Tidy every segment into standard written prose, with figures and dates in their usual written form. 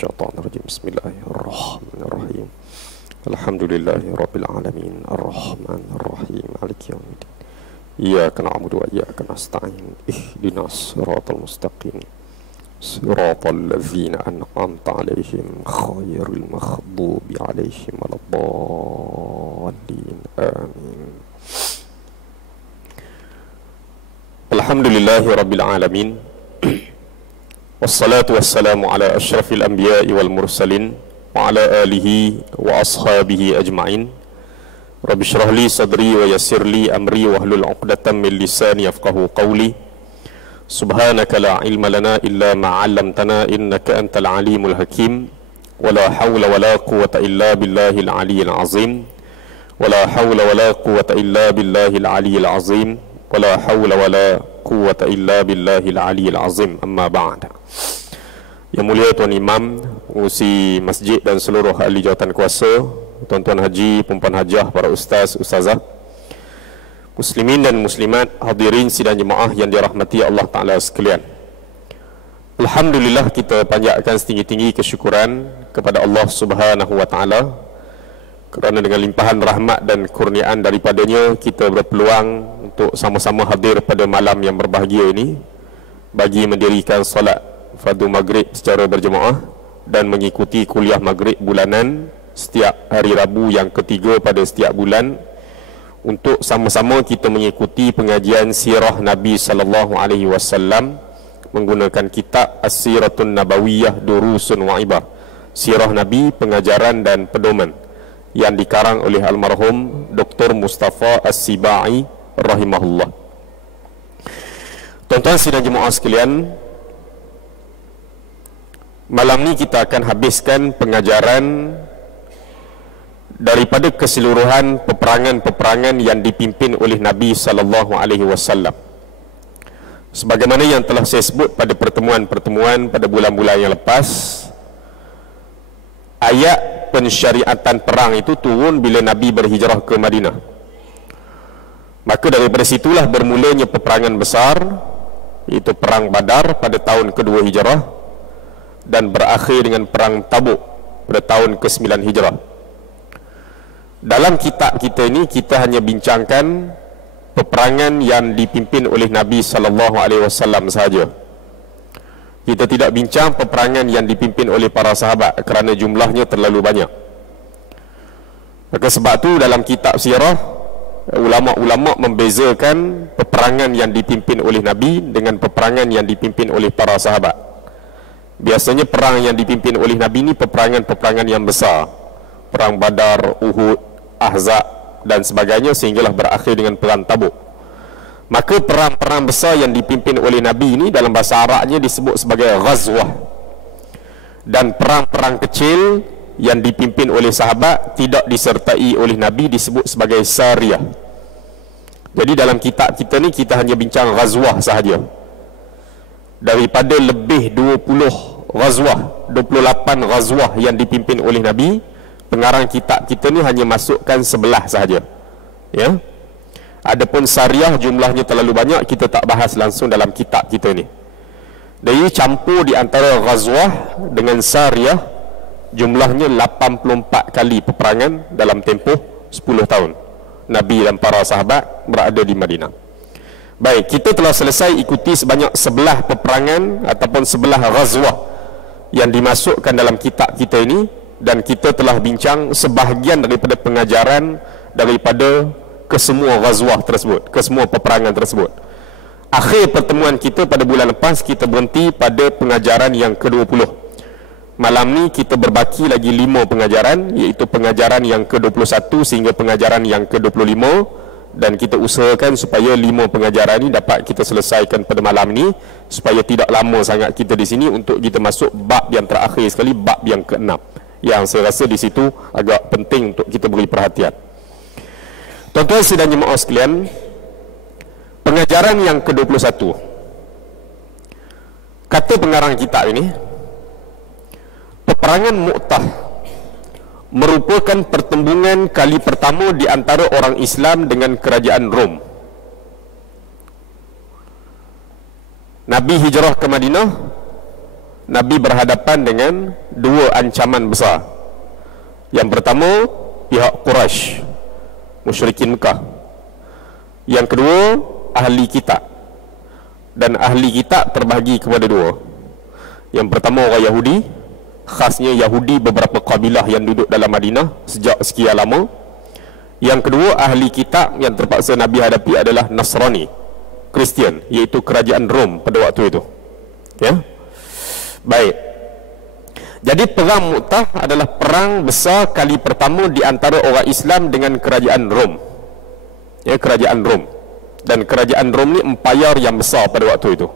minasyaitonir rajim. Bismillahirrahmanirrahim. Alhamdulillahi rabbil alamin, arrahmanir rahim, maliki yaumiddin. Iyyaka na'budu wa iyyaka nasta'in. Ihdinas siratal mustaqim. Siratal ladzina an'amta 'alaihim ghairil maghdubi 'alaihim waladdallin. Amin. Alhamdulillahi rabbil alamin. Wassalatu wassalamu ala asyrafil anbiya'i wal mursalin wa ala alihi wa ashabihi ajma'in. Rabbi shrah li sadri wa yassir li amri wahlul 'uqdatam min lisani yafqahu qawli. Subhanaka la ilma lana illa ma 'allamtana innaka antal alimul hakim. Wa la hawla wa la quwwata illa billahil aliyyil azim. Wa la hawla wa la quwwata illa billahil aliyyil azim. Wa la hawla wa la quwwata illa billahil aliyyil azim. Amma ba'd. Yang mulia Tuan Imam, pengurusi masjid dan seluruh ahli jawatan kuasa, tuan-tuan haji, perempuan hajah, para ustaz, ustazah, muslimin dan muslimat, hadirin sidang jemaah yang dirahmati Allah Ta'ala sekalian. Alhamdulillah, kita panjatkan setinggi-tinggi kesyukuran kepada Allah Subhanahu wa Ta'ala, kerana dengan limpahan rahmat dan kurniaan daripadanya, kita berpeluang untuk sama-sama hadir pada malam yang berbahagia ini bagi mendirikan solat fardu maghrib secara berjemaah dan mengikuti kuliah maghrib bulanan setiap hari Rabu yang ketiga pada setiap bulan, untuk sama-sama kita mengikuti pengajian sirah Nabi sallallahu alaihi wasallam menggunakan kitab As-Siratun Nabawiyah Durusun wa Ibar, sirah Nabi, pengajaran dan pedoman, yang dikarang oleh almarhum Dr. Mustafa As-Sibai rahimahullah. Tuan-tuan sidang jemaah sekalian, malam ni kita akan habiskan pengajaran daripada keseluruhan peperangan-peperangan yang dipimpin oleh Nabi sallallahu alaihi wasallam. Sebagaimana yang telah saya sebut pada pertemuan-pertemuan pada bulan-bulan yang lepas, ayat pensyariatan perang itu turun bila Nabi berhijrah ke Madinah. Maka daripada situlah bermulanya peperangan besar, iaitu perang Badar pada tahun kedua hijrah, dan berakhir dengan perang Tabuk pada tahun ke-9 hijrah. Dalam kitab kita ini, kita hanya bincangkan peperangan yang dipimpin oleh Nabi sallallahu alaihi wasallam sahaja. Kita tidak bincang peperangan yang dipimpin oleh para sahabat kerana jumlahnya terlalu banyak. Maka sebab tu dalam kitab sirah, ulama-ulama membezakan peperangan yang dipimpin oleh Nabi dengan peperangan yang dipimpin oleh para sahabat. Biasanya perang yang dipimpin oleh Nabi ini peperangan-peperangan yang besar, perang Badar, Uhud, Ahzab dan sebagainya, sehinggalah berakhir dengan perang Tabuk. Maka perang-perang besar yang dipimpin oleh Nabi ini dalam bahasa Arabnya disebut sebagai ghazwah, dan perang-perang kecil yang dipimpin oleh sahabat tidak disertai oleh Nabi disebut sebagai sariyah. Jadi dalam kitab kita ni kita hanya bincang ghazwah sahaja. Daripada lebih 20 ghazwah, 28 ghazwah yang dipimpin oleh Nabi, pengarang kitab kita ni hanya masukkan 11 sahaja. Ya. Adapun sariyah jumlahnya terlalu banyak, kita tak bahas langsung dalam kitab kita ni. Jadi campur di antara ghazwah dengan sariyah, jumlahnya 84 kali peperangan dalam tempoh 10 tahun Nabi dan para sahabat berada di Madinah. Baik, kita telah selesai ikuti sebanyak 11 peperangan ataupun 11 ghazwah yang dimasukkan dalam kitab kita ini, dan kita telah bincang sebahagian daripada pengajaran daripada kesemua ghazwah tersebut, kesemua peperangan tersebut. Akhir pertemuan kita pada bulan lepas, kita berhenti pada pengajaran yang ke-20. Malam ni kita berbaki lagi 5 pengajaran, iaitu pengajaran yang ke-21 sehingga pengajaran yang ke-25, dan kita usahakan supaya 5 pengajaran ini dapat kita selesaikan pada malam ini, supaya tidak lama sangat kita di sini untuk kita masuk bab yang terakhir sekali, bab yang ke-6, yang saya rasa di situ agak penting untuk kita beri perhatian. Tuan-tuan sidang jemaah sekalian, pengajaran yang ke-21, kata pengarang kitab ini, peperangan Mu'tah merupakan pertembungan kali pertama di antara orang Islam dengan kerajaan Rom. Nabi hijrah ke Madinah, Nabi berhadapan dengan dua ancaman besar. Yang pertama, pihak Quraisy, musyrikin Mekah. Yang kedua, ahli kitab. Dan ahli kitab terbahagi kepada dua. Yang pertama, orang Yahudi, khasnya Yahudi beberapa kabilah yang duduk dalam Madinah sejak sekian lama. Yang kedua, ahli kitab yang terpaksa Nabi hadapi adalah Nasrani, Kristian, iaitu kerajaan Rom pada waktu itu. Ya. Baik. Jadi perang Mu'tah adalah perang besar kali pertama di antara orang Islam dengan kerajaan Rom. Ya, kerajaan Rom. Dan kerajaan Rom ni empayar yang besar pada waktu itu.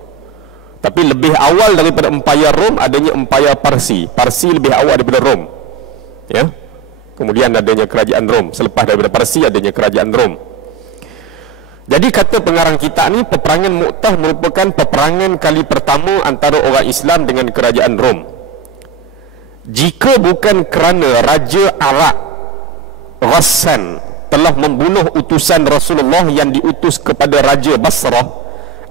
Tapi lebih awal daripada empayar Rom adanya empayar Parsi. Parsi lebih awal daripada Rom. Ya. Kemudian adanya kerajaan Rom. Selepas daripada Parsi adanya kerajaan Rom. Jadi kata pengarang kitab ni, peperangan Mu'tah merupakan peperangan kali pertama antara orang Islam dengan kerajaan Rom. Jika bukan kerana Raja Arab Ghassan telah membunuh utusan Rasulullah yang diutus kepada Raja Basrah,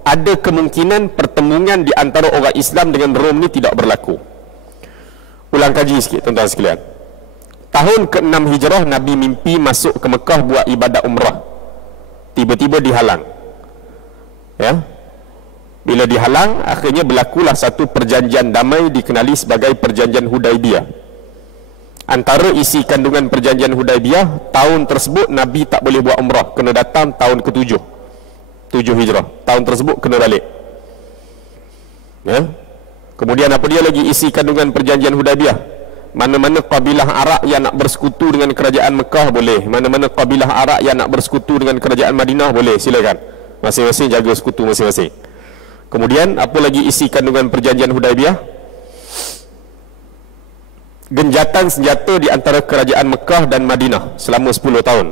ada kemungkinan pertemuan di antara orang Islam dengan Rom ni tidak berlaku. Ulang kaji sikit tuan-tuan sekalian. Tahun ke-6 Hijrah, Nabi mimpi masuk ke Mekah buat ibadat umrah. Tiba-tiba dihalang. Ya. Bila dihalang, akhirnya berlakulah satu perjanjian damai dikenali sebagai perjanjian Hudaibiyah. Antara isi kandungan perjanjian Hudaibiyah, tahun tersebut Nabi tak boleh buat umrah, kena datang tahun ke-7 Hijrah. Tahun tersebut kena balik. Ya. Kemudian apa dia lagi isi kandungan perjanjian Hudaibiyah? Mana-mana kabilah Arab yang nak bersekutu dengan kerajaan Mekah boleh, mana-mana kabilah Arab yang nak bersekutu dengan kerajaan Madinah boleh, silakan. Masing-masing jaga sekutu masing-masing. Kemudian apa lagi isi kandungan perjanjian Hudaibiyah? Genjatan senjata di antara kerajaan Mekah dan Madinah selama 10 tahun.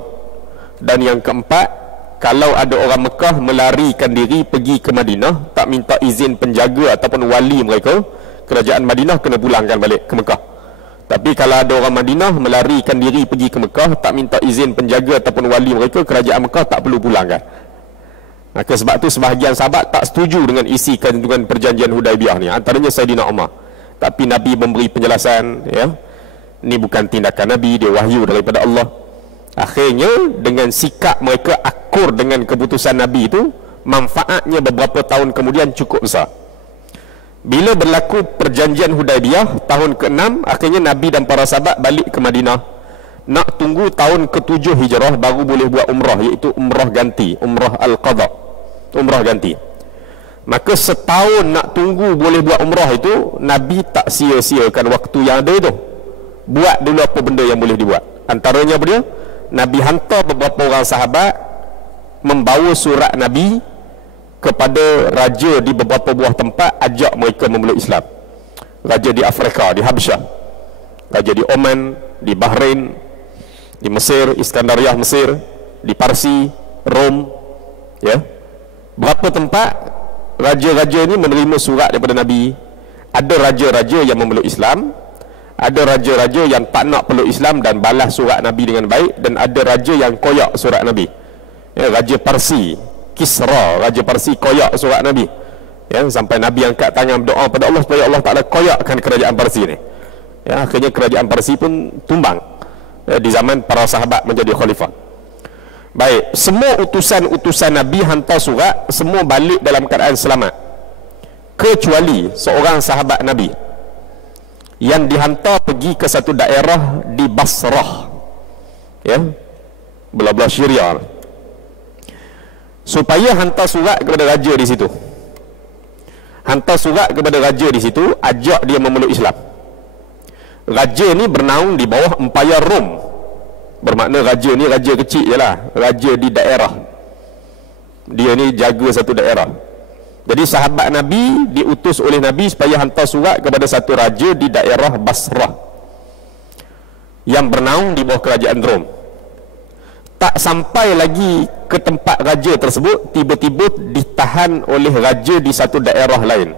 Dan yang keempat, kalau ada orang Mekah melarikan diri pergi ke Madinah, tak minta izin penjaga ataupun wali mereka, kerajaan Madinah kena pulangkan balik ke Mekah. Tapi kalau ada orang Madinah melarikan diri pergi ke Mekah, tak minta izin penjaga ataupun wali mereka, kerajaan Mekah tak perlu pulangkan. Maka sebab tu sebahagian sahabat tak setuju dengan isi kandungan perjanjian Hudaibiyah ni, antaranya Saidina Umar. Tapi Nabi memberi penjelasan, ya, ni bukan tindakan Nabi, dia wahyu daripada Allah. Akhirnya dengan sikap mereka akur dengan keputusan Nabi itu, manfaatnya beberapa tahun kemudian cukup besar. Bila berlaku perjanjian Hudaibiyah tahun ke-6, akhirnya Nabi dan para sahabat balik ke Madinah. Nak tunggu tahun ke-7 Hijrah baru boleh buat umrah, iaitu umrah ganti, umrah al-qadha, umrah ganti. Maka setahun nak tunggu boleh buat umrah itu, Nabi tak sia-siakan waktu yang ada itu. Buat dulu apa benda yang boleh dibuat. Antaranya apa dia? Nabi hantar beberapa orang sahabat membawa surat Nabi kepada raja di beberapa buah tempat, ajak mereka memeluk Islam. Raja di Afrika, di Habsyah, raja di Oman, di Bahrain, di Mesir, Iskandariah Mesir, di Parsi, Rom, ya. Berapa tempat raja-raja ni menerima surat daripada Nabi. Ada raja-raja yang memeluk Islam, ada raja-raja yang tak nak peluk Islam dan balas surat Nabi dengan baik, dan ada raja yang koyak surat Nabi. Ya, Raja Parsi, Kisra, Raja Parsi koyak surat Nabi. Ya, sampai Nabi angkat tangan berdoa pada Allah supaya Allah Ta'ala koyakkan kerajaan Parsi ni. Ya, akhirnya kerajaan Parsi pun tumbang, ya, di zaman para sahabat menjadi khalifah. Baik, semua utusan-utusan Nabi hantar surat, semua balik dalam keadaan selamat, kecuali seorang sahabat Nabi yang dihantar pergi ke satu daerah di Basrah, ya, belah-belah Syria, supaya hantar surat kepada raja di situ. Hantar surat kepada raja di situ, ajak dia memeluk Islam. Raja ni bernaung di bawah empayar Rom. Bermakna raja ni raja kecil je lah, raja di daerah. Dia ni jaga satu daerah. Jadi sahabat Nabi diutus oleh Nabi supaya hantar surat kepada satu raja di daerah Basrah yang bernaung di bawah kerajaan Rom. Tak sampai lagi ke tempat raja tersebut, tiba-tiba ditahan oleh raja di satu daerah lain,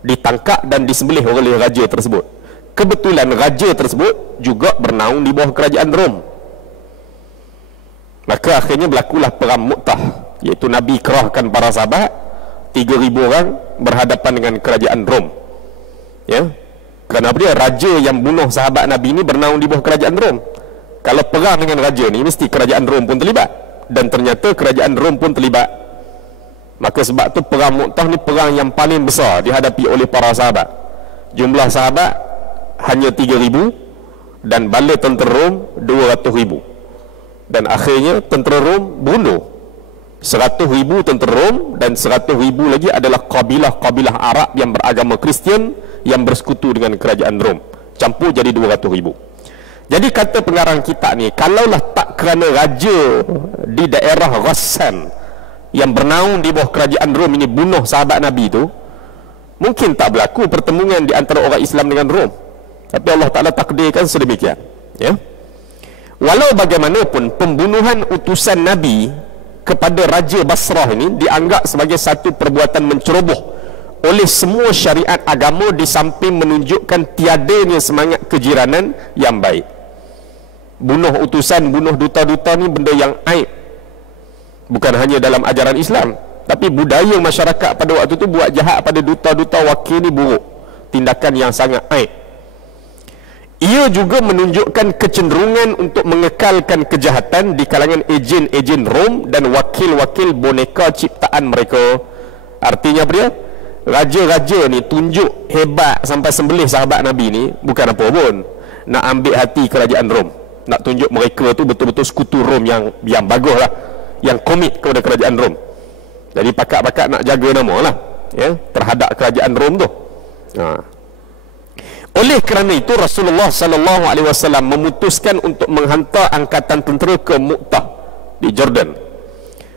ditangkap dan disembelih oleh raja tersebut. Kebetulan raja tersebut juga bernaung di bawah kerajaan Rom. Maka akhirnya berlakulah perang Mu'tah, iaitu Nabi kerahkan para sahabat 3,000 orang berhadapan dengan kerajaan Rom. Ya, kerana dia raja yang bunuh sahabat Nabi ini bernaung di bawah kerajaan Rom. Kalau perang dengan raja ni, mesti kerajaan Rom pun terlibat, dan ternyata kerajaan Rom pun terlibat. Maka sebab tu perang Mu'tah ni perang yang paling besar dihadapi oleh para sahabat. Jumlah sahabat hanya 3,000 dan bala tentera Rom 200,000. Dan akhirnya tentera Rom bunuh 100,000 tentera Rom, dan 100,000 lagi adalah kabilah-kabilah Arab yang beragama Kristian yang bersekutu dengan kerajaan Rom, campur jadi 200,000. Jadi kata pengarang kitab ni, kalaulah tak kerana raja di daerah Ghassan yang bernaung di bawah kerajaan Rom ini bunuh sahabat Nabi itu, mungkin tak berlaku pertemuan di antara orang Islam dengan Rom. Tapi Allah Ta'ala takdirkan sedemikian, ya. Walau bagaimanapun, pembunuhan utusan Nabi kepada Raja Basrah ini dianggap sebagai satu perbuatan menceroboh oleh semua syariat agama, di samping menunjukkan tiadanya semangat kejiranan yang baik. Bunuh utusan, bunuh duta-duta ni benda yang aib, bukan hanya dalam ajaran Islam, tapi budaya masyarakat pada waktu itu buat jahat pada duta-duta wakil ni buruk, tindakan yang sangat aib. Ia juga menunjukkan kecenderungan untuk mengekalkan kejahatan di kalangan ejen-ejen Rom dan wakil-wakil boneka ciptaan mereka. Artinya apa dia? Raja-raja ni tunjuk hebat sampai sembelih sahabat Nabi ni bukan apa pun, nak ambil hati kerajaan Rom, nak tunjuk mereka tu betul-betul sekutu Rom yang bagus lah, yang komit kepada kerajaan Rom. Jadi pakat-pakat nak jaga nama lah, ya, terhadap kerajaan Rom tu. Oleh kerana itu Rasulullah sallallahu alaihi wasallam memutuskan untuk menghantar angkatan tentera ke Mu'tah di Jordan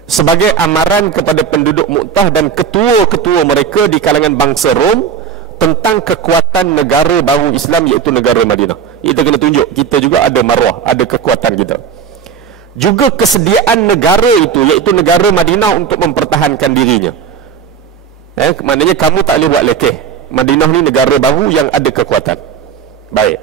sebagai amaran kepada penduduk Mu'tah dan ketua-ketua mereka di kalangan bangsa Rom tentang kekuatan negara baru Islam, iaitu negara Madinah. Kita kena tunjuk kita juga ada maruah, ada kekuatan kita. Juga kesediaan negara itu, iaitu negara Madinah, untuk mempertahankan dirinya. Maknanya kamu tak boleh buat lekeh. Madinah ni negara baru yang ada kekuatan. Baik.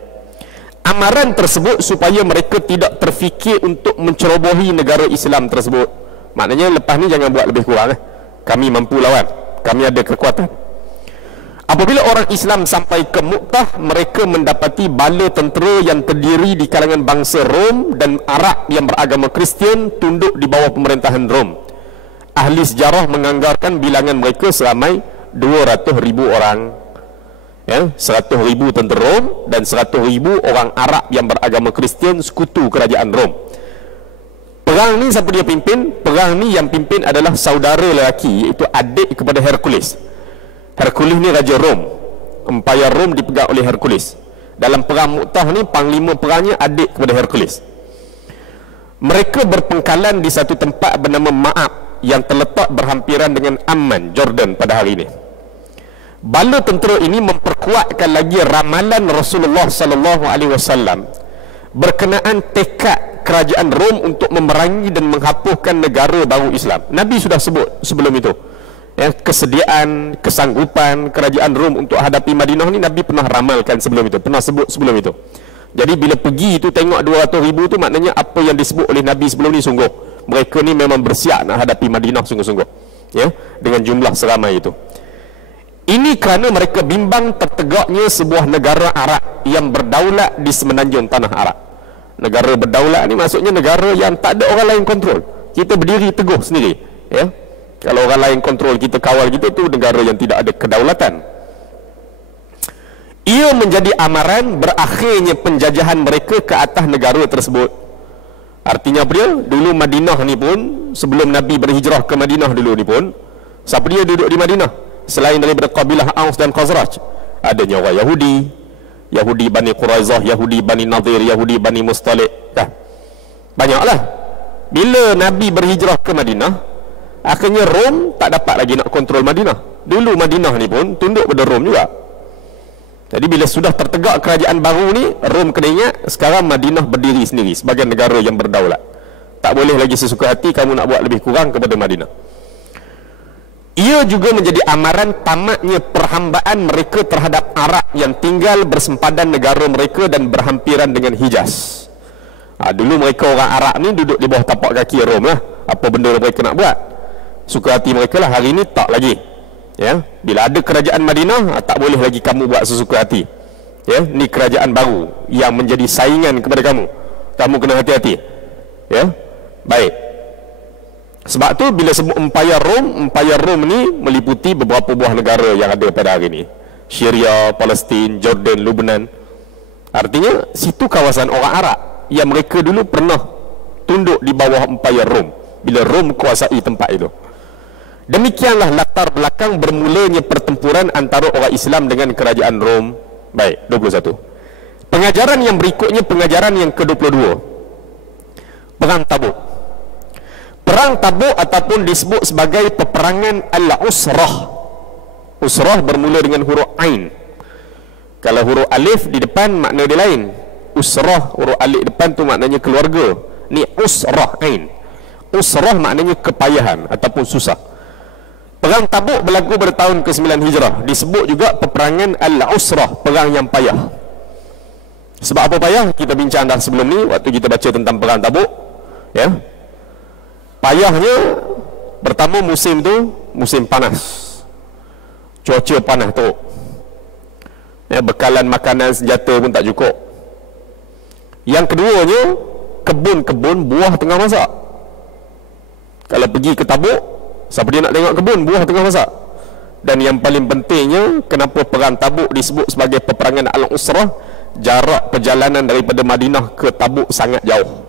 Amaran tersebut supaya mereka tidak terfikir untuk mencerobohi negara Islam tersebut. Maknanya lepas ni jangan buat lebih kurang. Kami mampu lawan, kami ada kekuatan. Apabila orang Islam sampai ke Mu'tah, mereka mendapati bala tentera yang terdiri di kalangan bangsa Rom dan Arab yang beragama Kristian tunduk di bawah pemerintahan Rom. Ahli sejarah menganggarkan bilangan mereka seramai 200,000 orang, ya, 100,000 tentera Rom dan 100,000 orang Arab yang beragama Kristian sekutu kerajaan Rom. Perang ni siapa dia pimpin? Perang ni yang pimpin adalah saudara lelaki, iaitu adik kepada Hercules. Hercules ni raja Rom, empayar Rom dipegang oleh Hercules. Dalam perang Mu'tah ni panglima perangnya adik kepada Hercules. Mereka berpengkalan di satu tempat bernama Ma'ab yang terletak berhampiran dengan Amman, Jordan pada hari ini. Bala tentera ini memperkuatkan lagi ramalan Rasulullah sallallahu alaihi wasallam berkenaan tekad kerajaan Rom untuk memerangi dan menghapuskan negara baru Islam. Nabi sudah sebut sebelum itu, ya, kesediaan, kesanggupan kerajaan Rom untuk hadapi Madinah ni Nabi pernah ramalkan sebelum itu, pernah sebut sebelum itu. Jadi bila pergi itu tengok 200,000 tu, maknanya apa yang disebut oleh Nabi sebelum ni sungguh. Mereka ni memang bersiap nak hadapi Madinah sungguh-sungguh, ya, dengan jumlah seramai itu. Ini kerana mereka bimbang tertegaknya sebuah negara Arab yang berdaulat di semenanjung tanah Arab. Negara berdaulat ni maksudnya negara yang tak ada orang lain kontrol. Kita berdiri teguh sendiri, ya. Kalau orang lain kontrol kita, kawal kita, tu negara yang tidak ada kedaulatan. Ia menjadi amaran berakhirnya penjajahan mereka ke atas negara tersebut. Artinya apa dia? Dulu Madinah ni pun, sebelum Nabi berhijrah ke Madinah dulu ni pun, siapa dia duduk di Madinah? Selain daripada kabilah Aus dan Khazraj, adanya orang Yahudi, Yahudi Bani Quraizah, Yahudi Bani Nadir, Yahudi Bani Mustalik, banyaklah. Bila Nabi berhijrah ke Madinah, akhirnya Rom tak dapat lagi nak kontrol Madinah. Dulu Madinah ni pun tunduk pada Rom juga. Jadi bila sudah tertegak kerajaan baru ni, Rom kena ingat sekarang Madinah berdiri sendiri sebagai negara yang berdaulat. Tak boleh lagi sesuka hati kamu nak buat lebih kurang kepada Madinah. Ia juga menjadi amaran tamatnya perhambaan mereka terhadap Arab yang tinggal bersempadan negara mereka dan berhampiran dengan Hijaz. Dulu mereka orang Arab ni duduk di bawah tapak kaki Rom lah. Apa benda mereka nak buat, suka hati mereka lah. Hari ni tak lagi, Ya, bila ada kerajaan Madinah, tak boleh lagi kamu buat sesuka hati. Ya, ni kerajaan baru yang menjadi saingan kepada kamu. Kamu kena hati-hati. Ya, baik. Sebab tu bila sebut Empayar Rom ni meliputi beberapa buah negara yang ada pada hari ini. Syria, Palestin, Jordan, Lebanon. Artinya situ kawasan orang Arab yang mereka dulu pernah tunduk di bawah Empayar Rom bila Rom kuasai tempat itu. Demikianlah latar belakang bermulanya pertempuran antara orang Islam dengan kerajaan Rom. Baik, 21. Pengajaran yang berikutnya, pengajaran yang ke-22. Perang Tabuk. Perang Tabuk ataupun disebut sebagai peperangan Al-Usrah. Usrah bermula dengan huruf Ain. Kalau huruf Alif di depan makna dia lain. Usrah huruf Alif depan tu maknanya keluarga. Ni Usrah Ain. Usrah maknanya kepayahan ataupun susah. Perang Tabuk berlaku pada tahun ke-9 Hijrah. Disebut juga peperangan Al-Usrah, perang yang payah. Sebab apa payah? Kita bincang dah sebelum ni waktu kita baca tentang perang Tabuk. Ya. Payahnya pertama musim tu musim panas. Cuaca panas tu. Ya, bekalan makanan senjata pun tak cukup. Yang keduanya, kebun-kebun buah tengah masak. Kalau pergi ke Tabuk, siapa dia nak tengok kebun buah tengah masak? Dan yang paling pentingnya, kenapa perang Tabuk disebut sebagai peperangan Al-Usrah? Jarak perjalanan daripada Madinah ke Tabuk sangat jauh,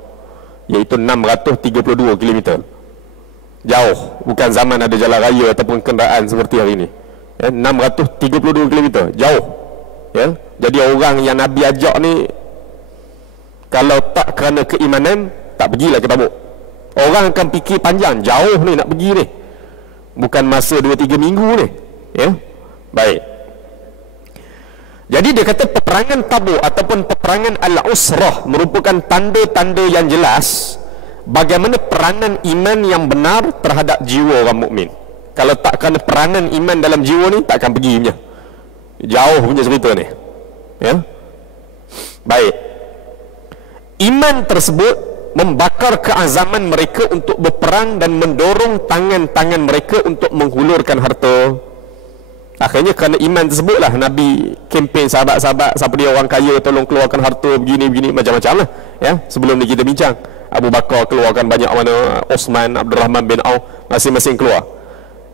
iaitu 632 km. Jauh, bukan zaman ada jalan raya ataupun kenderaan seperti hari ini. Ya, 632 km, jauh. Ya, jadi orang yang Nabi ajak ni, kalau tak kerana keimanan, tak pergilah ke Tabuk. Orang akan fikir panjang, jauh ni nak pergi ni, bukan masa 2-3 minggu ni. Ya, baik. Jadi dia kata peperangan Tabuk ataupun peperangan Al-Usrah merupakan tanda-tanda yang jelas bagaimana peranan iman yang benar terhadap jiwa orang mukmin. Kalau tak kerana peranan iman dalam jiwa ni, tak akan pergi punya. Jauh punya cerita ni. Ya, baik. Iman tersebut membakar keazaman mereka untuk berperang dan mendorong tangan-tangan mereka untuk menghulurkan harta. Akhirnya kerana iman tersebutlah Nabi kempen sahabat-sahabat, siapa dia orang kaya tolong keluarkan harta begini-begini, macam-macam lah. Ya, sebelum ni kita bincang, Abu Bakar keluarkan banyak mana, Osman, Abdul Rahman bin Auf, masing-masing keluar.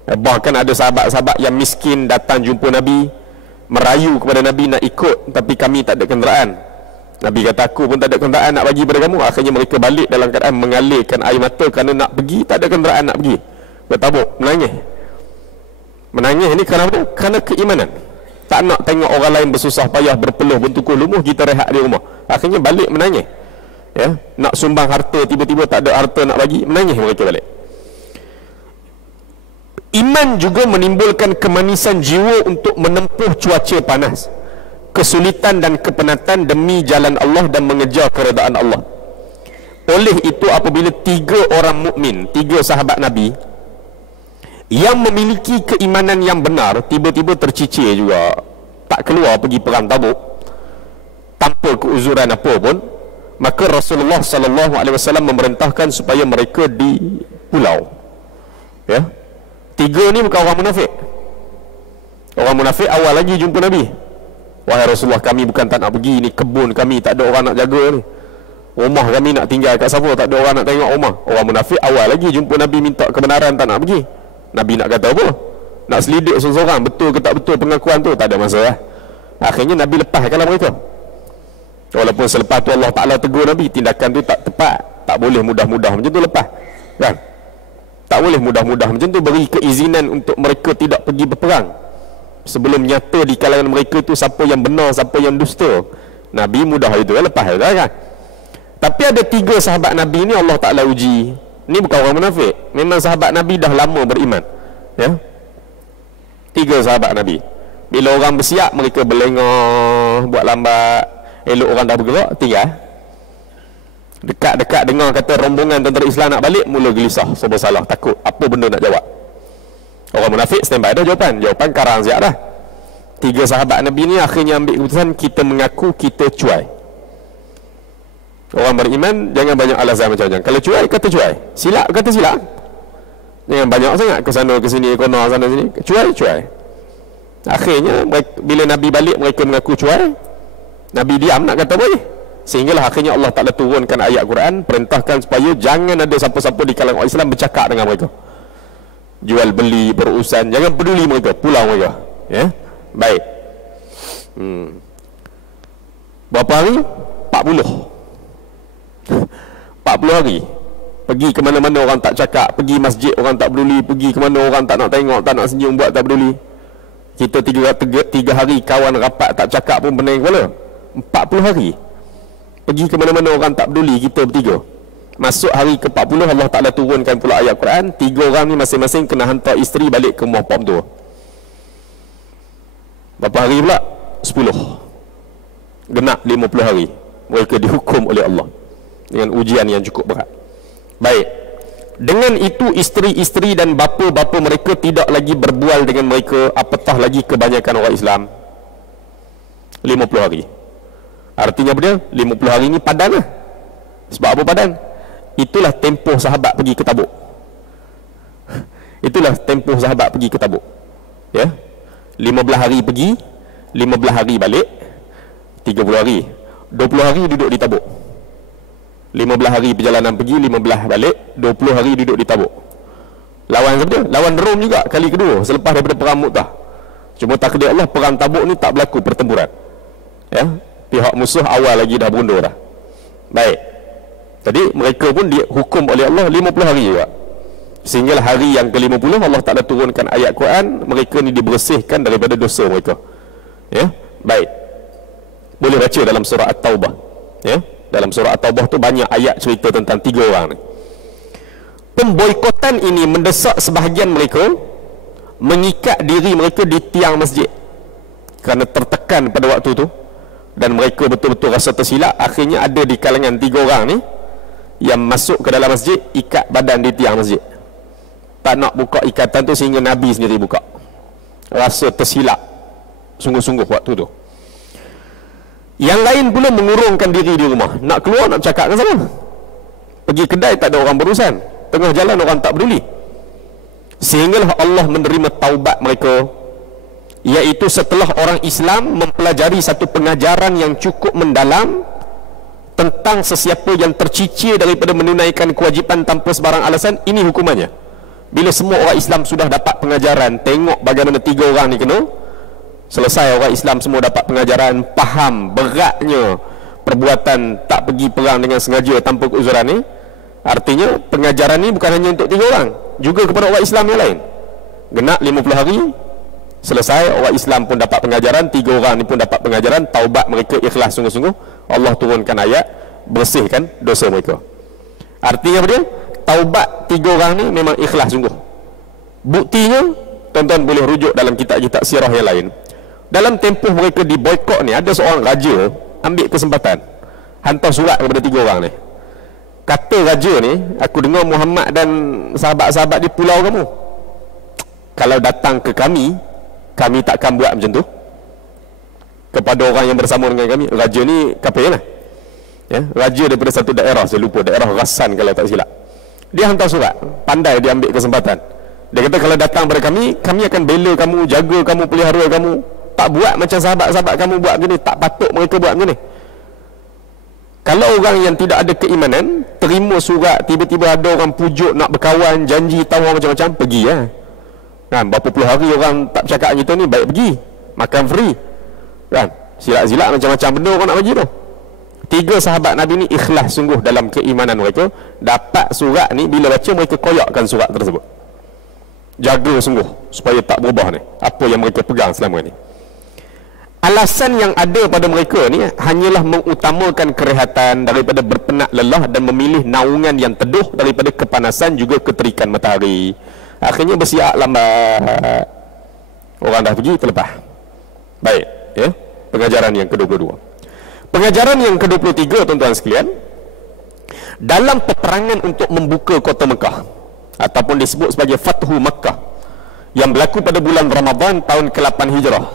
Bahkan ada sahabat-sahabat yang miskin datang jumpa Nabi, merayu kepada Nabi nak ikut, tapi kami tak ada kenderaan. Nabi kata, aku pun tak ada kenderaan nak bagi pada kamu. Akhirnya mereka balik dalam keadaan mengalirkan air mata kerana nak pergi, tak ada kenderaan nak pergi ke Tabuk, menangis. Menangis ni kerana apa? Kerana keimanan. Tak nak tengok orang lain bersusah payah, berpeluh, bertukur lumuh, kita rehat di rumah. Akhirnya balik menangis. Ya, nak sumbang harta, tiba-tiba tak ada harta nak bagi, menangis mereka balik. Iman juga menimbulkan kemanisan jiwa untuk menempuh cuaca panas, kesulitan dan kepenatan demi jalan Allah dan mengejar keredaan Allah. Oleh itu apabila 3 orang mukmin, 3 sahabat Nabi yang memiliki keimanan yang benar tiba-tiba tercicir juga, tak keluar pergi perang Tabuk tanpa keuzuran apa pun, maka Rasulullah sallallahu alaihi wasallam memerintahkan supaya mereka di pulau. Ya. 3 ni bukan orang munafik. Orang munafik awal lagi jumpa Nabi, wahai Rasulullah, kami bukan tak nak pergi, ni kebun kami tak ada orang nak jaga ni, rumah kami nak tinggal kat siapa, tak ada orang nak tengok rumah. Orang munafik awal lagi jumpa Nabi minta kebenaran, tak nak pergi. Nabi nak kata apa? Nak selidik seseorang, betul ke tak betul pengakuan tu, tak ada masalah. Akhirnya Nabi lepaskanlah mereka. Walaupun selepas tu Allah Ta'ala tegur Nabi, tindakan tu tak tepat, tak boleh mudah-mudah macam tu lepas, kan? Tak boleh mudah-mudah macam tu, beri keizinan untuk mereka tidak pergi berperang sebelum nyata di kalangan mereka tu siapa yang benar, siapa yang dusta. Nabi mudah itu, lepas itu, kan? Tapi ada 3 sahabat Nabi ni Allah Ta'ala uji. Ni bukan orang munafik, memang sahabat Nabi dah lama beriman. Ya, 3 sahabat Nabi. Bila orang bersiap, mereka berlengah, buat lambat. Elok orang dah bergerak, tinggal. Dekat-dekat dengar kata rombongan tentera Islam nak balik, mula gelisah, serba salah, takut apa benda nak jawab. Orang munafik standby dah jawapan karang siap dah. 3 sahabat Nabi ni akhirnya ambil keputusan, kita mengaku kita cuai. Orang beriman jangan banyak alasan macam-macam. Kalau cuai, kata cuai. Silap, kata silap. Jangan banyak sangat ke sana ke sini, kono sana sini, cuai. Akhirnya bila Nabi balik mereka mengaku cuai, Nabi diam nak kata boleh. Sehinggalah akhirnya Allah Ta'ala turunkan ayat Quran, perintahkan supaya jangan ada siapa-siapa di kalangan orang Islam bercakap dengan mereka. Jual beli, berurusan, jangan peduli mereka, pulang mereka. Ya, baik. Berapa hari? 40 hari. Pergi ke mana-mana orang tak cakap, pergi masjid orang tak peduli, pergi ke mana orang tak nak tengok, tak nak senyum, buat tak peduli. Kita 3 hari kawan rapat tak cakap pun pening kepala. 40 hari pergi ke mana-mana orang tak peduli, kita bertiga. Masuk hari ke-40 Allah Ta'ala turunkan pula ayat Quran, 3 orang ni masing-masing kena hantar isteri balik ke rumah pak mentua. Berapa hari pula? 10. Genap 50 hari mereka dihukum oleh Allah dengan ujian yang cukup berat. Baik, dengan itu isteri-isteri dan bapa-bapa mereka tidak lagi berbual dengan mereka, apatah lagi kebanyakan orang Islam. 50 hari. Artinya apa dia? 50 hari ni padan lah. Sebab apa padan? Itulah tempoh sahabat pergi ke Tabuk. Itulah tempoh sahabat pergi ke Tabuk. Ya, 15 hari pergi, 15 hari balik, 30 hari. 20 hari duduk di Tabuk. 15 hari perjalanan pergi, 15 balik, 20 hari duduk di Tabuk. Lawan siapa dia? Lawan Rom juga kali kedua selepas daripada perang Mu'tah. Cuma takdir Allah, perang Tabuk ni tak berlaku pertempuran. Ya, pihak musuh awal lagi dah berundur dah. Baik. Jadi mereka pun dihukum oleh Allah 50 hari juga. Sehinggalah hari yang ke-50 Allah Ta'ala turunkan ayat Quran, mereka ni dibersihkan daripada dosa mereka. Ya, baik. Boleh baca dalam surah At-Taubah. Ya, dalam surah At-Taubah tu banyak ayat cerita tentang 3 orang ni. Pemboikotan ini mendesak sebahagian mereka mengikat diri mereka di tiang masjid kerana tertekan pada waktu tu, dan mereka betul-betul rasa tersilap. Akhirnya ada di kalangan 3 orang ni yang masuk ke dalam masjid, ikat badan di tiang masjid, tak nak buka ikatan tu, sehingga Nabi sendiri buka. Rasa tersilap sungguh-sungguh waktu tu. Yang lain pula mengurungkan diri di rumah, nak keluar nak cakap dengan siapa? Pergi kedai tak ada orang berurusan, tengah jalan orang tak peduli. Sehinggalah Allah menerima taubat mereka, iaitu setelah orang Islam mempelajari satu pengajaran yang cukup mendalam tentang sesiapa yang tercicir daripada menunaikan kewajipan tanpa sebarang alasan. Ini hukumannya. Bila semua orang Islam sudah dapat pengajaran, tengok bagaimana 3 orang ni kena, selesai orang Islam semua dapat pengajaran, faham beratnya perbuatan tak pergi perang dengan sengaja tanpa keuzuran ni. Artinya pengajaran ni bukan hanya untuk 3 orang, juga kepada orang Islam yang lain. Genap 50 hari, selesai orang Islam pun dapat pengajaran, 3 orang ni pun dapat pengajaran, taubat mereka ikhlas sungguh-sungguh, Allah turunkan ayat, bersihkan dosa mereka. Artinya apa dia? Taubat 3 orang ni memang ikhlas sungguh. Buktinya tuan-tuan boleh rujuk dalam kitab-kitab sirah yang lain. Dalam tempoh mereka di boykot ni, ada seorang raja ambil kesempatan hantar surat kepada 3 orang ni. Kata raja ni, aku dengar Muhammad dan sahabat-sahabat di pulau kamu, kalau datang ke kami takkan buat macam tu kepada orang yang bersama dengan kami. Raja ni kafir lah, ya, raja daripada satu daerah, saya lupa, daerah Ghassan kalau tak silap. Dia hantar surat, pandai dia ambil kesempatan. Dia kata kalau datang pada kami akan bela kamu, jaga kamu, pelihara kamu. Tak buat macam sahabat-sahabat kamu buat macam ni, tak patut mereka buat macam ni. Kalau orang yang tidak ada keimanan terima surat, tiba-tiba ada orang pujuk nak berkawan, janji tawar macam-macam, pergi lah. Kan, berapa puluh hari orang tak bercakap kita ni, baik pergi makan free kan, silap-silap macam-macam benda orang nak bagi tu. 3 sahabat Nabi ni ikhlas sungguh dalam keimanan mereka. Dapat surat ni, bila baca mereka koyakkan surat tersebut, jaga sungguh supaya tak berubah ni apa yang mereka pegang selama ni. Alasan yang ada pada mereka ni hanyalah mengutamakan kerehatan daripada berpenat lelah dan memilih naungan yang teduh daripada kepanasan juga keterikan matahari. Akhirnya bersiap lambat, orang dah pergi terlepas. Baik, ya, pengajaran yang ke-22. Pengajaran yang ke-23, tuan-tuan sekalian, dalam peperangan untuk membuka kota Mekah ataupun disebut sebagai Fathu Makkah yang berlaku pada bulan Ramadan tahun ke-8 Hijrah,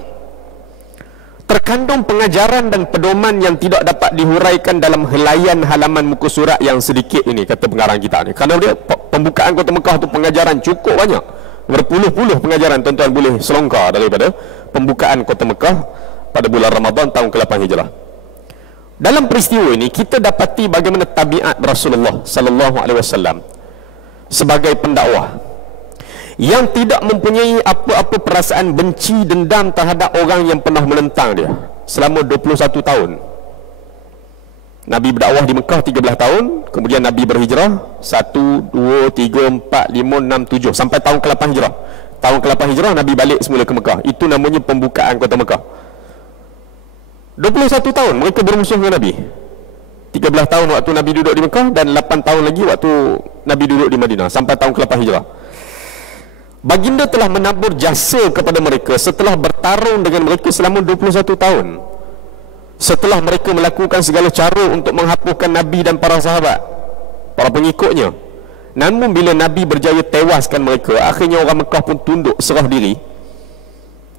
terkandung pengajaran dan pedoman yang tidak dapat dihuraikan dalam helaian halaman muka surat yang sedikit ini, kata pengarang kita ni. Kerana dia Pembukaan kota Mekah tu pengajaran cukup banyak, berpuluh-puluh pengajaran tuan-tuan boleh selongkar daripada pembukaan kota Mekah pada bulan Ramadan tahun ke-8 Hijrah. Dalam peristiwa ini kita dapati bagaimana tabiat Rasulullah sallallahu alaihi wasallam sebagai pendakwah yang tidak mempunyai apa-apa perasaan benci dendam terhadap orang yang pernah menentang dia selama 21 tahun. Nabi berdakwah di Mekah 13 tahun, kemudian Nabi berhijrah 1, 2, 3, 4, 5, 6, 7 sampai tahun ke-8 Hijrah. Tahun ke-8 Hijrah Nabi balik semula ke Mekah. Itu namanya pembukaan kota Mekah. 21 tahun mereka bermusuh dengan Nabi. 13 tahun waktu Nabi duduk di Mekah dan 8 tahun lagi waktu Nabi duduk di Madinah sampai tahun ke-8 Hijrah. Baginda telah menabur jasa kepada mereka setelah bertarung dengan mereka selama 21 tahun. Setelah mereka melakukan segala cara untuk menghapuskan Nabi dan para sahabat, para pengikutnya. Namun bila Nabi berjaya tewaskan mereka, akhirnya orang Mekah pun tunduk serah diri,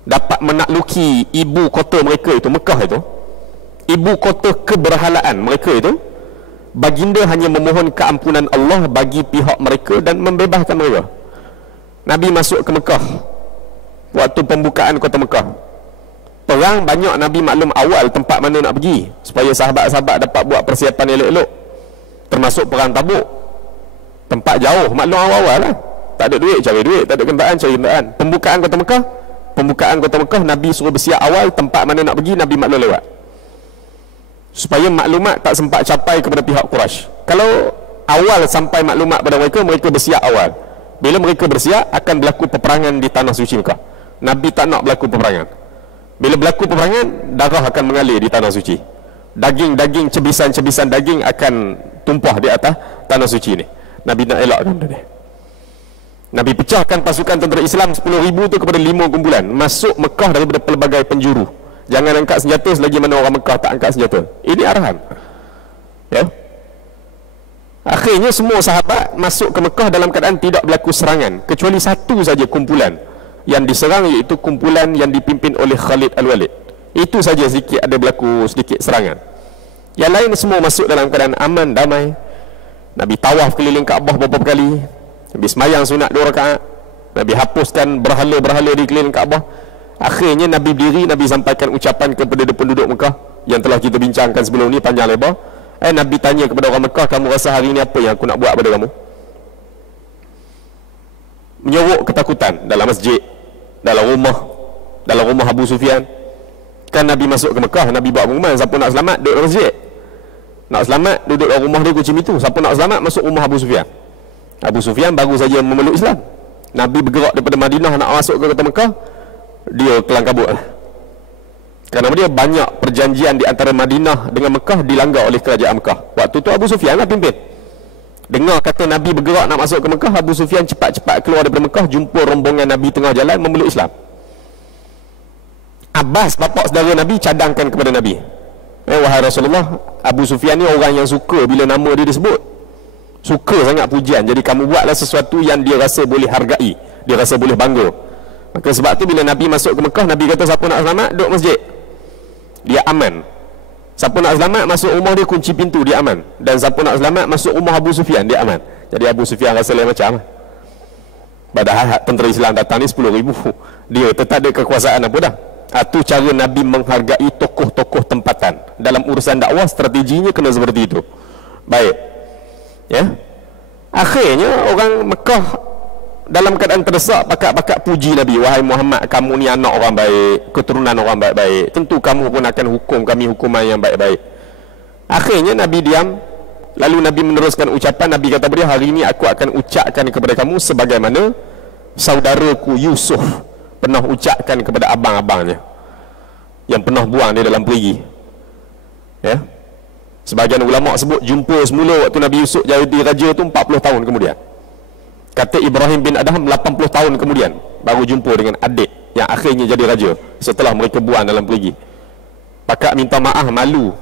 dapat menakluki ibu kota mereka itu, Mekah itu, ibu kota keberhalaan mereka itu. Baginda hanya memohon keampunan Allah bagi pihak mereka dan membebaskan mereka. Nabi masuk ke Mekah waktu pembukaan kota Mekah. Perang banyak Nabi maklum awal tempat mana nak pergi supaya sahabat-sahabat dapat buat persiapan elok-elok, termasuk perang Tabuk. Tempat jauh maklum awal-awal lah. Tak ada duit cari duit, tak ada kenderaan cari kenderaan. Pembukaan kota Mekah Nabi suruh bersiap awal tempat mana nak pergi, Nabi maklum lewat supaya maklumat tak sempat capai kepada pihak Quraisy. Kalau awal sampai maklumat pada mereka, mereka bersiap awal. Bila mereka bersiap, akan berlaku peperangan di tanah suci Mekah. Nabi tak nak berlaku peperangan. Bila berlaku peperangan, darah akan mengalir di tanah suci. Daging-daging, cebisan-cebisan daging akan tumpah di atas tanah suci ni. Nabi nak elakkan benda ni. Nabi pecahkan pasukan tentera Islam 10,000 tu kepada 5 kumpulan, masuk Mekah daripada pelbagai penjuru. Jangan angkat senjata selagi mana orang Mekah tak angkat senjata. Ini arahan. Ya. Akhirnya semua sahabat masuk ke Mekah dalam keadaan tidak berlaku serangan, kecuali satu saja kumpulan yang diserang, iaitu kumpulan yang dipimpin oleh Khalid Al-Walid. Itu saja sedikit ada berlaku sedikit serangan. Yang lain semua masuk dalam keadaan aman, damai. Nabi tawaf keliling Kaabah beberapa kali. Nabi semayang sunat 2 rakaat. Nabi hapuskan berhala-berhala di keliling Kaabah. Akhirnya Nabi berdiri, Nabi sampaikan ucapan kepada penduduk Mekah yang telah kita bincangkan sebelum ni panjang lebar. Nabi tanya kepada orang Mekah, kamu rasa hari ni apa yang aku nak buat pada kamu? Menyeruk ketakutan dalam masjid, dalam rumah Abu Sufyan. Kan Nabi masuk ke Mekah, Nabi buat pengumuman, siapa nak selamat duduk dalam masjid, nak selamat duduk dalam rumah dia kunci pintu, siapa nak selamat masuk rumah Abu Sufyan. Abu Sufyan baru saja memeluk Islam. Nabi bergerak daripada Madinah nak masuk ke kota Mekah, dia kelang kabut. Kerana dia banyak perjanjian di antara Madinah dengan Mekah dilanggar oleh kerajaan Mekah. Waktu tu Abu Sufyan lah pimpin. Dengar kata Nabi bergerak nak masuk ke Mekah, Abu Sufyan cepat-cepat keluar daripada Mekah, jumpa rombongan Nabi tengah jalan, memeluk Islam. Abbas, bapa saudara Nabi, cadangkan kepada Nabi, wahai Rasulullah, Abu Sufyan ni orang yang suka bila nama dia disebut, suka sangat pujian. Jadi kamu buatlah sesuatu yang dia rasa boleh hargai, dia rasa boleh bangga. Maka sebab tu bila Nabi masuk ke Mekah, Nabi kata siapa nak selamat duduk masjid, dia aman. Siapa nak selamat masuk rumah dia, kunci pintu, dia aman. Dan siapa nak selamat masuk rumah Abu Sufyan, dia aman. Jadi Abu Sufyan rasa lain macam. Padahal tentera Islam datang ni 10,000, dia tetap ada kekuasaan apa dah. Itu cara Nabi menghargai tokoh-tokoh tempatan. Dalam urusan dakwah, strateginya kena seperti itu. Baik, ya. Akhirnya orang Mekah dalam keadaan terdesak, pakat-pakat puji Nabi, wahai Muhammad, kamu ni anak orang baik, keturunan orang baik-baik, tentu kamu pun akan hukum kami hukuman yang baik-baik. Akhirnya Nabi diam. Lalu Nabi meneruskan ucapan. Nabi kata beliau, hari ini aku akan ucapkan kepada kamu sebagaimana saudaraku Yusuf pernah ucapkan kepada abang-abangnya yang pernah buang dia dalam perigi. Ya. Sebahagian ulama sebut jumpa semula waktu Nabi Yusuf jadi raja tu 40 tahun kemudian. Kata Ibrahim bin Adham 80 tahun kemudian baru jumpa dengan adik yang akhirnya jadi raja setelah mereka buang dalam perigi. Pakak minta maaf, malu.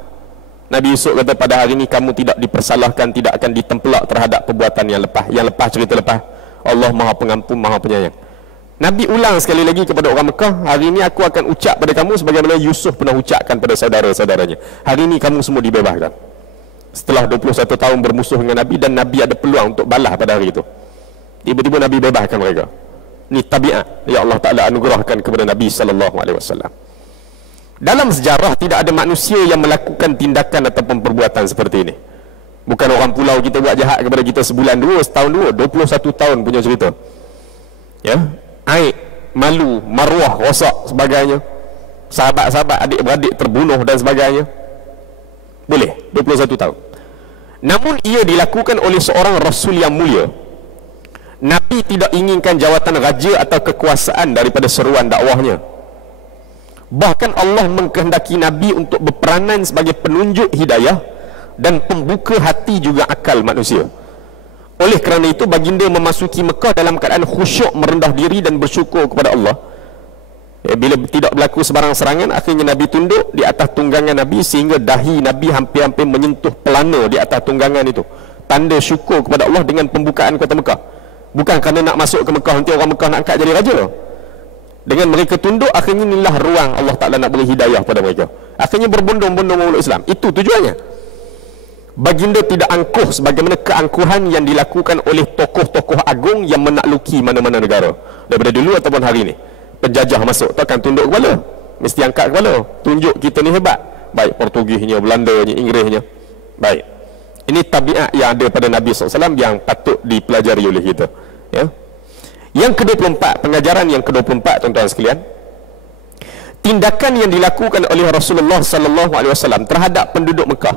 Nabi Yusuf kata, pada hari ini kamu tidak dipersalahkan, tidak akan ditempelak terhadap perbuatan yang lepas. Yang lepas, cerita lepas, Allah Maha Pengampun, Maha Penyayang. Nabi ulang sekali lagi kepada orang Mekah, hari ini aku akan ucap pada kamu sebagaimana Yusuf pernah ucapkan pada saudara-saudaranya. Hari ini kamu semua dibebaskan. Setelah 21 tahun bermusuh dengan Nabi, dan Nabi ada peluang untuk balas pada hari itu. Tiba-tiba Nabi bebaskan mereka. Ini tabiat yang Allah Ta'ala anugerahkan kepada Nabi SAW. Dalam sejarah tidak ada manusia yang melakukan tindakan ataupun perbuatan seperti ini. Bukan orang pulau kita buat jahat kepada kita sebulan dua, setahun dua, 21 tahun punya cerita. Ya, aib, malu, maruah rosak sebagainya. Sahabat-sahabat, adik-beradik terbunuh dan sebagainya. Boleh, 21 tahun. Namun ia dilakukan oleh seorang Rasul yang mulia. Nabi tidak inginkan jawatan raja atau kekuasaan daripada seruan dakwahnya. Bahkan Allah mengkehendaki Nabi untuk berperanan sebagai penunjuk hidayah dan pembuka hati juga akal manusia. Oleh kerana itu baginda memasuki Mekah dalam keadaan khusyuk, merendah diri dan bersyukur kepada Allah. Bila tidak berlaku sebarang serangan, akhirnya Nabi tunduk di atas tunggangan Nabi sehingga dahi Nabi hampir-hampir menyentuh pelana di atas tunggangan itu. Tanda syukur kepada Allah dengan pembukaan kota Mekah. Bukan kerana nak masuk ke Mekah, nanti orang Mekah nak angkat jadi raja. Dengan mereka tunduk, akhirnya inilah ruang Allah Ta'ala nak beri hidayah pada mereka. Akhirnya berbondong-bondong memeluk Islam. Itu tujuannya. Baginda tidak angkuh sebagaimana keangkuhan yang dilakukan oleh tokoh-tokoh agung yang menakluki mana-mana negara. Daripada dulu ataupun hari ini. Penjajah masuk, tak akan tunduk kepala. Mesti angkat kepala. Tunjuk kita ni hebat. Baik Portugisnya, Belandanya, Inggerisnya. Baik. Ini tabiat yang ada pada Nabi SAW yang patut dipelajari oleh kita. Ya. Yang ke-24, pengajaran yang ke-24 tuan-tuan sekalian. Tindakan yang dilakukan oleh Rasulullah SAW terhadap penduduk Mekah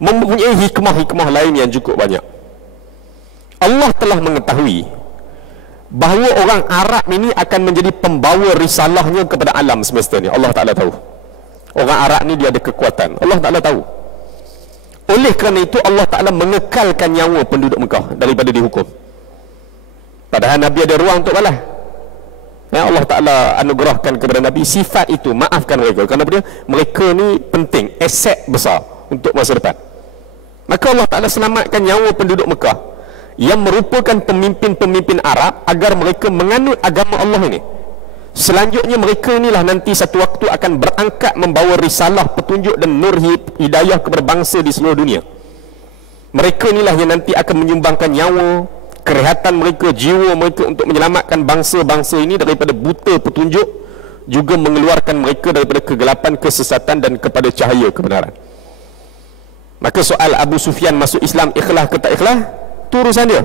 mempunyai hikmah-hikmah lain yang cukup banyak. Allah telah mengetahui bahawa orang Arab ini akan menjadi pembawa risalahnya kepada alam semesta ni. Allah Ta'ala tahu. Orang Arab ni dia ada kekuatan. Allah Ta'ala tahu. Oleh kerana itu Allah Ta'ala mengekalkan nyawa penduduk Mekah daripada dihukum. Padahal Nabi ada ruang untuk balas. Ya, Allah Ta'ala anugerahkan kepada Nabi sifat itu, maafkan mereka. Kerana mereka ni penting, aset besar untuk masa depan. Maka Allah Ta'ala selamatkan nyawa penduduk Mekah yang merupakan pemimpin-pemimpin Arab agar mereka menganut agama Allah ini. Selanjutnya mereka inilah nanti satu waktu akan berangkat membawa risalah, petunjuk dan nur hidayah kepada bangsa di seluruh dunia. Mereka inilah yang nanti akan menyumbangkan nyawa, kerehatan mereka, jiwa mereka untuk menyelamatkan bangsa-bangsa ini daripada buta petunjuk, juga mengeluarkan mereka daripada kegelapan, kesesatan dan kepada cahaya kebenaran. Maka soal Abu Sufyan masuk Islam ikhlas ke tak ikhlas, itu urusan dia.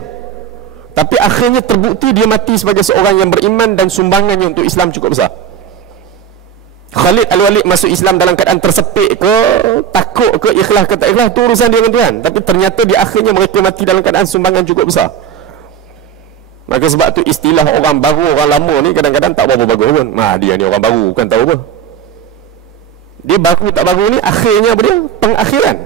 Tapi akhirnya terbukti dia mati sebagai seorang yang beriman dan sumbangannya untuk Islam cukup besar. Khalid Al-Walid masuk Islam dalam keadaan tersepit ke, takut ke, ikhlas ke tak ikhlas, itu urusan dia dengan Tuhan. Tapi ternyata di akhirnya mereka mati dalam keadaan sumbangan cukup besar. Maka sebab tu istilah orang baru, orang lama ni kadang-kadang tak berapa bagus pun. Dia ni orang baru, bukan tahu apa. Dia baru tak baru ni akhirnya apa dia? Pengakhiran.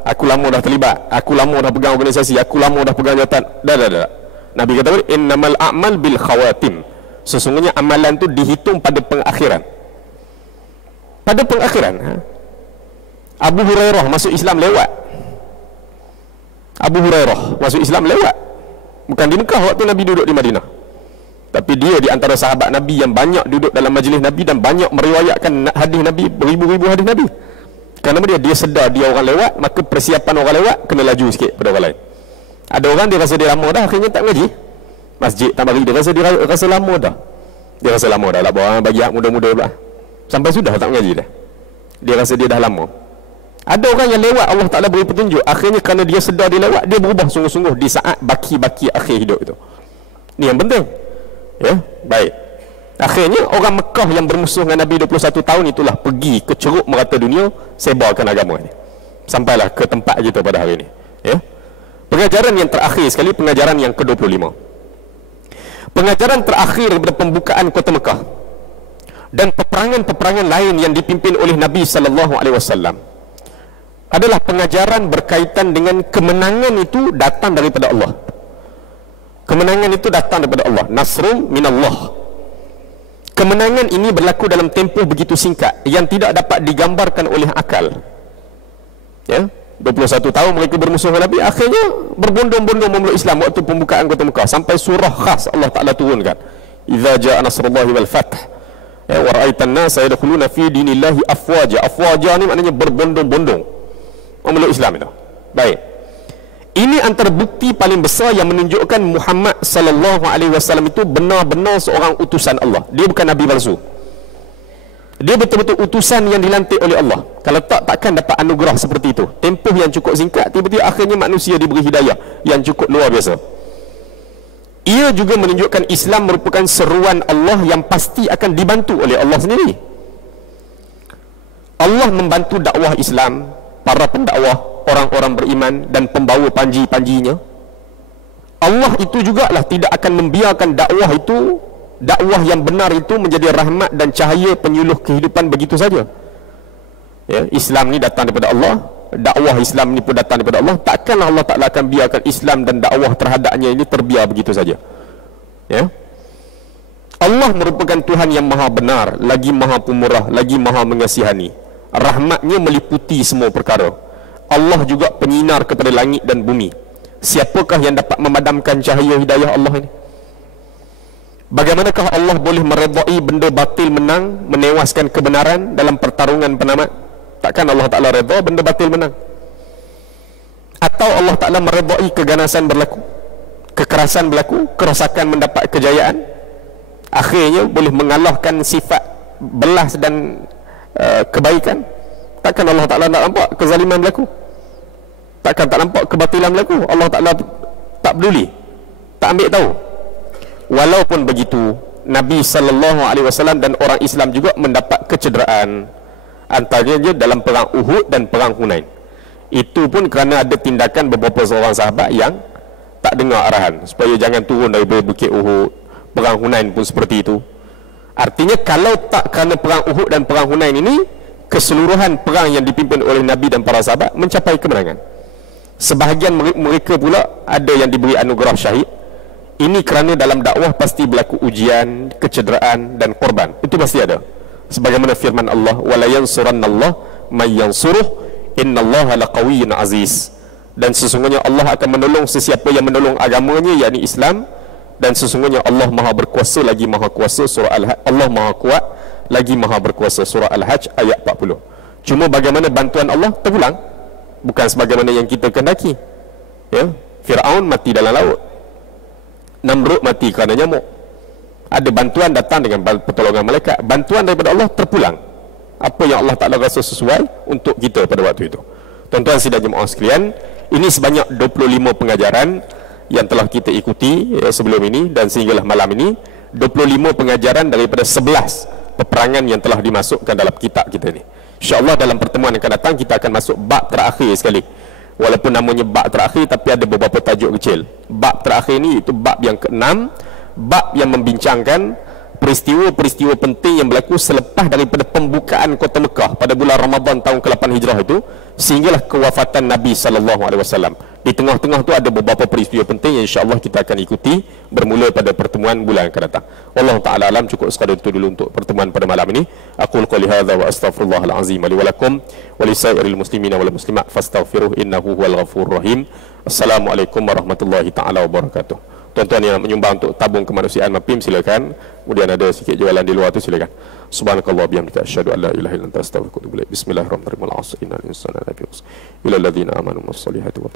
Aku lama dah terlibat, aku lama dah pegang organisasi, aku lama dah pegang jawatan. Dah. Nabi kata innamal a'mal bil khawatim. Sesungguhnya amalan tu dihitung pada pengakhiran. Pada pengakhiran. Abu Hurairah masuk Islam lewat. Bukan di Mekah waktu Nabi duduk di Madinah. Tapi dia di antara sahabat Nabi yang banyak duduk dalam majlis Nabi dan banyak meriwayatkan hadis Nabi, beribu-ribu hadis Nabi. Kerana dia sedar dia orang lewat, maka persiapan orang lewat kena laju sikit pada orang lain. Ada orang dia rasa dia lama dah, akhirnya tak ngaji masjid tak bagi, dia rasa lama dah. Dia rasa lama dah lah, orang bagi hak muda-muda pula. Sampai sudah tak mengaji dah. Dia rasa dia dah lama. Ada orang yang lewat, Allah Ta'ala beri petunjuk. Akhirnya kerana dia sedar dia lewat, dia berubah sungguh-sungguh di saat baki-baki akhir hidup itu. Ini yang penting. Ya, baik. Akhirnya orang Mekah yang bermusuh dengan Nabi 21 tahun itulah pergi ke ceruk merata dunia, sebarkan agama ini. Sampailah ke tempat kita pada hari ini. Ya. Pengajaran yang terakhir sekali, pengajaran yang ke-25. Pengajaran terakhir daripada pembukaan kota Mekah dan peperangan-peperangan lain yang dipimpin oleh Nabi SAW adalah pengajaran berkaitan dengan kemenangan itu datang daripada Allah. Kemenangan itu datang daripada Allah. Nasrun minallah. Kemenangan ini berlaku dalam tempoh begitu singkat yang tidak dapat digambarkan oleh akal. Ya, 21 tahun mereka bermusuh dengan Nabi, akhirnya berbondong-bondong memeluk Islam waktu pembukaan kota Mekah, sampai surah khas Allah Ta'ala turunkan, idza jaa nasrullahi wal fath, ya, wa ra'aitan nasa yadkhuluna fi dinillahi afwaja. Afwaja ni maknanya berbondong-bondong memeluk Islam itu. Baik, Ini antara bukti paling besar yang menunjukkan Muhammad sallallahu alaihi wasallam itu benar-benar seorang utusan Allah. Dia bukan nabi palsu. Dia betul-betul utusan yang dilantik oleh Allah. Kalau tak, takkan dapat anugerah seperti itu. Tempoh yang cukup singkat, tiba-tiba akhirnya manusia diberi hidayah yang cukup luar biasa. Ia juga menunjukkan Islam merupakan seruan Allah yang pasti akan dibantu oleh Allah sendiri. Allah membantu dakwah Islam, para pendakwah, orang-orang beriman dan pembawa panji-panjinya. Allah itu jugalah tidak akan membiarkan dakwah itu, dakwah yang benar itu menjadi rahmat dan cahaya penyuluh kehidupan begitu saja. Ya, Islam ni datang daripada Allah, dakwah Islam ni pun datang daripada Allah. Takkan Allah Ta'ala akan biarkan Islam dan dakwah terhadapnya ini terbiar begitu saja. Ya. Allah merupakan Tuhan yang maha benar, lagi maha pemurah, lagi maha mengasihani. Rahmatnya meliputi semua perkara. Allah juga penyinar kepada langit dan bumi. Siapakah yang dapat memadamkan cahaya hidayah Allah ini? Bagaimanakah Allah boleh meredai benda batil menang, menewaskan kebenaran dalam pertarungan penamat? Takkan Allah Ta'ala redha benda batil menang? Atau Allah Ta'ala meredai keganasan berlaku, kekerasan berlaku, kerosakan mendapat kejayaan, akhirnya boleh mengalahkan sifat belas dan kebaikan? Takkan Allah Ta'ala nak nampak kezaliman berlaku? Takkan tak nampak kebatilan berlaku? Allah Ta'ala tak peduli, tak ambil tahu. Walaupun begitu, Nabi sallallahu alaihi wasallam dan orang Islam juga mendapat kecederaan, antaranya dalam perang Uhud dan perang Hunain. Itu pun kerana ada tindakan beberapa seorang sahabat yang tak dengar arahan supaya jangan turun dari bukit Uhud. Perang Hunain pun seperti itu. Artinya kalau tak kerana perang Uhud dan perang Hunain ini, keseluruhan perang yang dipimpin oleh Nabi dan para sahabat mencapai kemenangan. Sebahagian mereka pula ada yang diberi anugerah syahid. Ini kerana dalam dakwah pasti berlaku ujian, kecederaan dan korban. Itu pasti ada. Sebagaimana firman Allah, wala yansurannallah may yansuruh innallaha laqawiyyun aziz. Dan sesungguhnya Allah akan menolong sesiapa yang menolong agamanya, yakni Islam. Dan sesungguhnya Allah maha berkuasa lagi maha kuasa. Surah Al-Hajj. Allah maha kuat lagi maha berkuasa. Surah Al-Hajj ayat 40. Cuma bagaimana bantuan Allah terpulang, bukan sebagaimana yang kita kehendaki. Ya, Firaun mati dalam laut, Namrud mati kerana nyamuk. Ada bantuan datang dengan pertolongan malaikat. Bantuan daripada Allah terpulang. Apa yang Allah Ta'ala rasa sesuai untuk kita pada waktu itu. Tuan-tuan sidang jemaah sekalian, ini sebanyak 25 pengajaran yang telah kita ikuti sebelum ini dan sehinggalah malam ini. 25 pengajaran daripada 11 peperangan yang telah dimasukkan dalam kitab kita ni. InsyaAllah dalam pertemuan yang akan datang kita akan masuk bab terakhir sekali. Walaupun namanya bab terakhir, tapi ada beberapa tajuk kecil. Bab terakhir ni itu bab yang ke-6, bab yang membincangkan peristiwa-peristiwa penting yang berlaku selepas daripada pembukaan kota Mekah pada bulan Ramadan tahun ke-8 Hijrah itu, sehinggalah kewafatan Nabi SAW. Di tengah-tengah tu ada beberapa peristiwa penting yang insya-Allah kita akan ikuti bermula pada pertemuan bulan yang akan datang. Wallahu taala alam. Cukup sekadar itu dulu untuk pertemuan pada malam ini. Aqul qouli hadza wa astaghfirullahal azim li wa lakum wa lisairil muslimina wal muslimat fastaghfiruhu innahu huwal ghafurur rahim. Assalamualaikum warahmatullahi taala wabarakatuh. Tuan-tuan yang menyumbang untuk tabung kemanusiaan MAPIM silakan. Kemudian ada sikit jualan di luar tu silakan. Subhanakallah bihamdika asyhadu an la ilaha illa anta astaghfiruka wa atubu ilaik. Bismillahirrahmanirrahim. Al-'asr innal insana lafi khusr illa alladziina aamanu was solihati wa